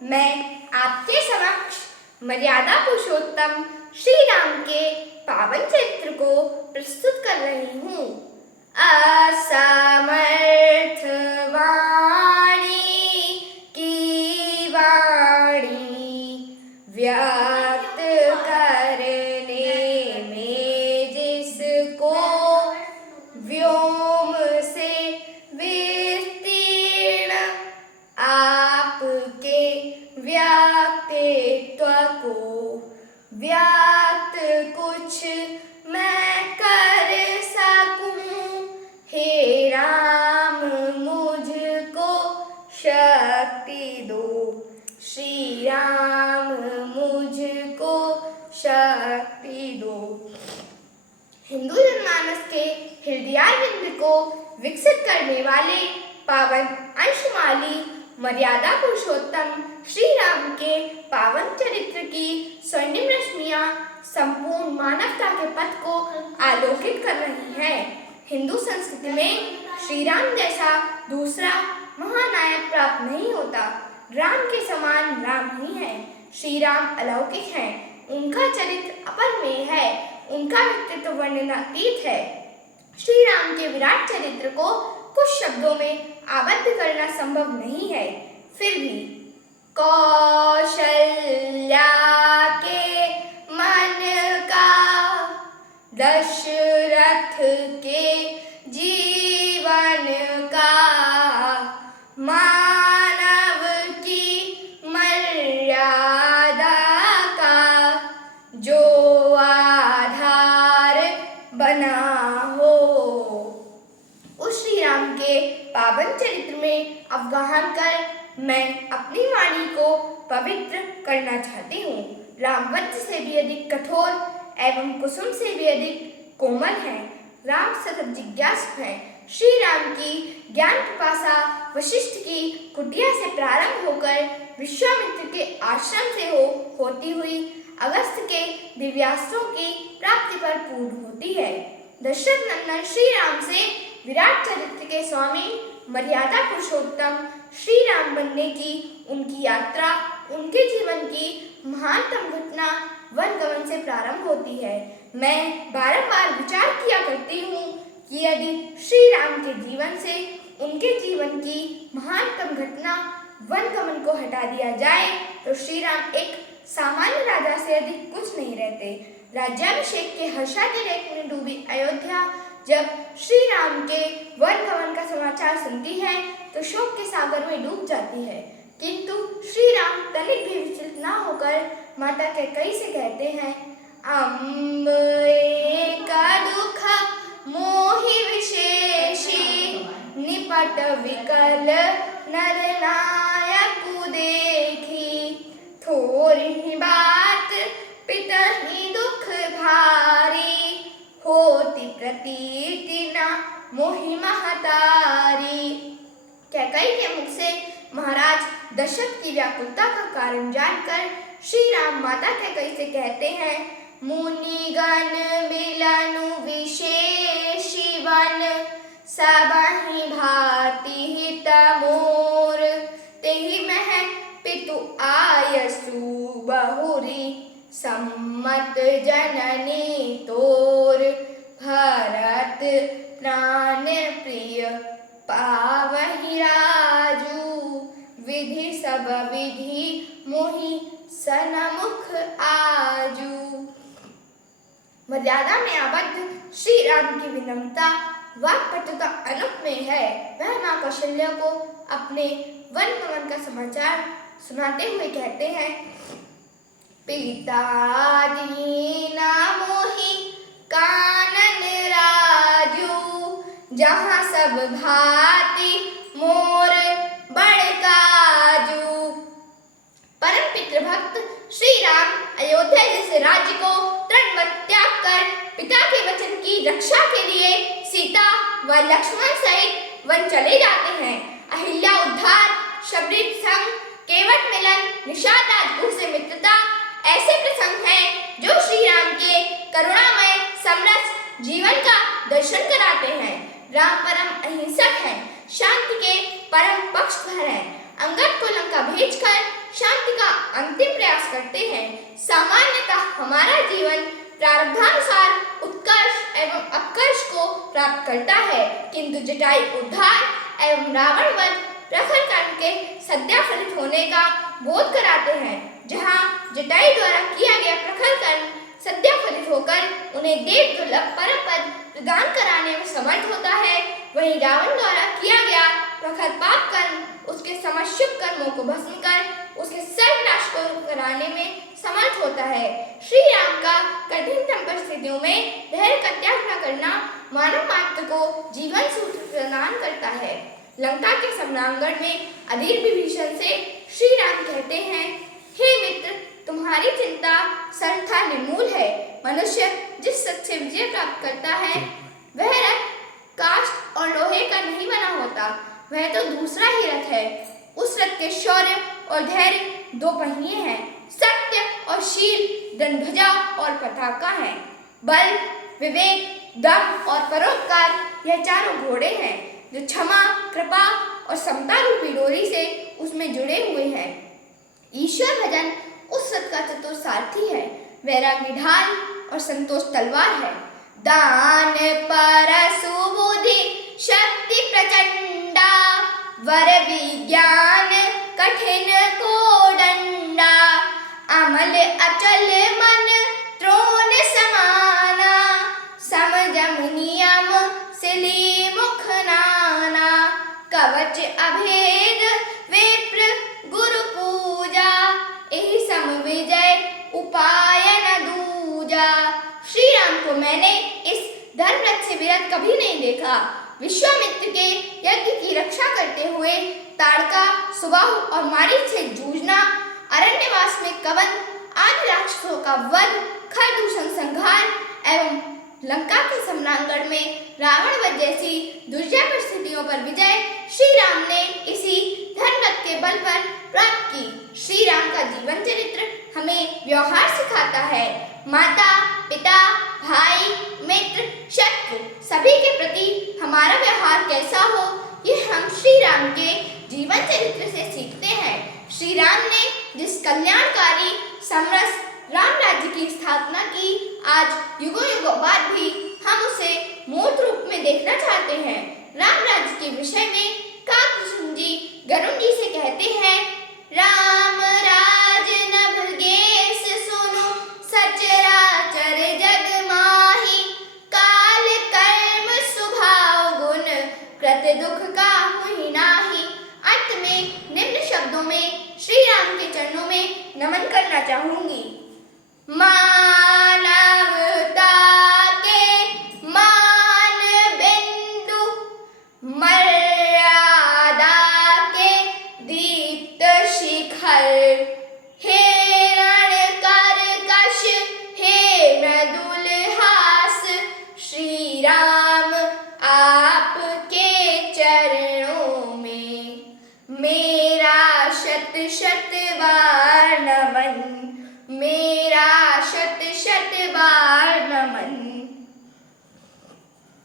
मैं आपके समक्ष मर्यादा पुरुषोत्तम श्री राम के पावन चरित्र को प्रस्तुत कर रही हूँ। असमर्थ वाणी की वाणी व्यक्त करने में जिसको व्योम से विस्तीर्ण आपके व्यक्तित्व को व्यक्त कुछ मैं कर सकूं। हे राम मुझको शक्ति दो, श्री राम मुझको शक्ति दो। हिंदू जनमानस के हृदयारविंद को विकसित करने वाले पावन अंशमाली मर्यादा पुरुषोत्तम श्री राम के पावन चरित्र की स्वर्णिम रश्मियां संपूर्ण मानवता के पथ को आलोकित कर रही हैं। हिंदू संस्कृति में श्री राम जैसा दूसरा महानायक प्राप्त नहीं होता। राम के समान राम ही है। श्री राम अलौकिक हैं। उनका चरित्र अपरिमेय है। उनका व्यक्तित्व वर्णनातीत है। श्री राम के विराट चरित्र को कुछ शब्दों में आबद्ध करना संभव नहीं है। फिर भी कौशल्या के मन का, दशरथ के जीवन का, मानव की मर्यादा का जो आधार बना हो, उस श्री राम के पावन चरित्र में अवगाहन कर मैं अपनी वाणी को पवित्र करना चाहती हूँ। राम वज्र से भी अधिक कठोर एवं कुसुम से भी अधिक कोमल हैं। राम सतत जिज्ञासु हैं। श्री राम की ज्ञान पिपासा वशिष्ठ की कुटिया से प्रारंभ होकर विश्वामित्र के आश्रम से होती हुई अगस्त्य के दिव्यास्त्रों की प्राप्ति पर पूर्ण होती है। दशरथ नंदन श्री राम से विराट चरित्र के स्वामी मर्यादा पुरुषोत्तम श्री राम बनने की उनकी यात्रा उनके जीवन की महानतम घटना वनगमन से प्रारंभ होती है। मैं बारंबार विचार किया करती हूँ कि यदि श्री राम के जीवन से उनके जीवन की महानतम घटना वनगमन को हटा दिया जाए तो श्री राम एक सामान्य राजा से अधिक कुछ नहीं रहते। राज्याभिषेक के हर्षातिरेक में डूबी अयोध्या जब श्री राम के वनगमन का समाचार सुनती है तो शोक के सागर में डूब जाती है। किंतु श्री राम तनिक भी विचलित न होकर माता कैकेयी से कहते हैं, अम्ब एक दुख मोहि विशेषी निपट विकल नर नायक देखी। थोरी बात पितहि दुख भारी होती प्रतीति न मोहि महतारी। कैकेयी के मुख से महाराज दशरथ की व्याकुलता का कारण जानकर श्री राम माता कैकेयी से कहते हैं, मुनिगण मिलनु विशेषी वन सबहि भांति हित मोर। तेहि मह पितु आयसु बहुरी सम्मत जननी तोर। भरत प्राण प्रिय पावहि राजू विधि सब विधि मोहि सनमुख आजू। मर्यादा में आबद्ध श्री राम की विनम्रता वाक्पटुता अनुपमेय है। वह मां कौशल्या को अपने वनगमन का समाचार सुनाते हुए कहते हैं, पिता दीना मोहि कानन राजू। जहाँ सब भांति मोर बड़काजू। परम पितृभक्त श्री राम अयोध्या जैसे राज्य को तृणवत त्याग कर पिता के वचन की रक्षा के लिए सीता व लक्ष्मण सहित वन चले जाते हैं। अहिल्या उद्धार, शबरी संग, केवट मिलन, निषाद राजगुरु से मित्रता ऐसे प्रसंग हैं जो श्री राम के करुणामय समरस जीवन का दर्शन कराते हैं। राम परम अहिंसक हैं, शांति के परम पक्षधर हैं। अंगद को लंका भेजकर शांति अंतिम प्रयास करते हैं। सामान्यतः हमारा जीवन प्रारब्धानुसार उत्कर्ष एवं अपकर्ष को प्राप्त करता है, किंतु जटायु उद्धार एवं रावण वध प्रखर कर्म के सद्याफलित होने का बोध कराते हैं। जहाँ जटायु द्वारा किया गया प्रखर कर्म सद्याफलित होकर उन्हें देव दुर्लभ परम पद प्रदान कराने में समर्थ होता है, वहीं रावण द्वारा किया गया प्रखर पाप कर्म उसके समस्त शुभ कर्मों को भस्म कर उसके सर्वनाश को कराने में समर्थ होता है। श्री राम का कठिनतम परिस्थितियों में धैर्य का त्याग न करना मानव मात्र को जीवन सूत्र प्रदान करता है। लंका के सम्रांगण में अधीर विभीषण से श्री राम कहते हैं, हे मित्र, तुम्हारी चिंता सर्वथा निर्मूल है। मनुष्य जिस रथ से विजय प्राप्त करता है वह रथ काष्ठ और लोहे का नहीं बना होता, वह तो दूसरा ही रथ है। उस रथ के शौर्य और धैर्य दो पहिए हैं, सत्य और शील दंडध्वजा और पताका है। बल, विवेक, दम और परोपकार यह चारों घोड़े हैं जो क्षमा, कृपा और समता रूपी डोरी से उसमें जुड़े हुए हैं। ईश्वर भजन उस रथ का चतुर सारथी है, वैराग्य ढाल और संतोष तलवार है। दान परसु बुद्धि शक्ति प्रचंडा, वर विज्ञान कठिन को दंडा, अमल अचल मन त्रोण समाना, समझम नियम सिली मुख नाना, कवच अभेद विप्र गुरु पूजा, एहि सम विजय उपाय न दूजा। श्री राम को मैंने इस धर्मरथ से विरत कभी नहीं देखा। विश्वामित्र के यज्ञ की रक्षा करते हुए ताड़का, सुबाहु और मारीच से जूझना, अरण्यवास में कवन आदि राक्षसों का वध, खरदूषण संहार एवं लंका के सम्रांगण में रावण वध जैसी दुर्जय परिस्थितियों पर विजय श्री राम ने इसी धर्मरथ के बल पर प्राप्त की। श्री राम का जीवन चरित्र हमें व्यवहार सिखाता है। माता, पिता, भाई, मित्र, शत्रु सभी के प्रति हमारा व्यवहार कैसा हो, यह हम श्री राम के जीवन चरित्र से सीखते हैं। श्री राम ने जिस कल्याणकारी समरस राम राज्य की स्थापना की, आज युगों युगों बाद भी हम उसे मूर्त रूप में देखना चाहते हैं। राम राज्य के विषय में काकभूषण जी गरुड़ जी से कहते हैं, राम राज नभ गेस सुनो, सचराचर जग माही, काल कर्म स्वभाव गुण, कृत दुख काहू नाही। अंत में निम्न शब्दों में श्री राम के चरणों में नमन करना चाहूंगी। मानवता के मान बिंदु, मर्यादा के दीप्त शिखर, हे रणकर्कश, हे मृदुल हास, श्री राम आपके चरणों में मेरा शत शत बार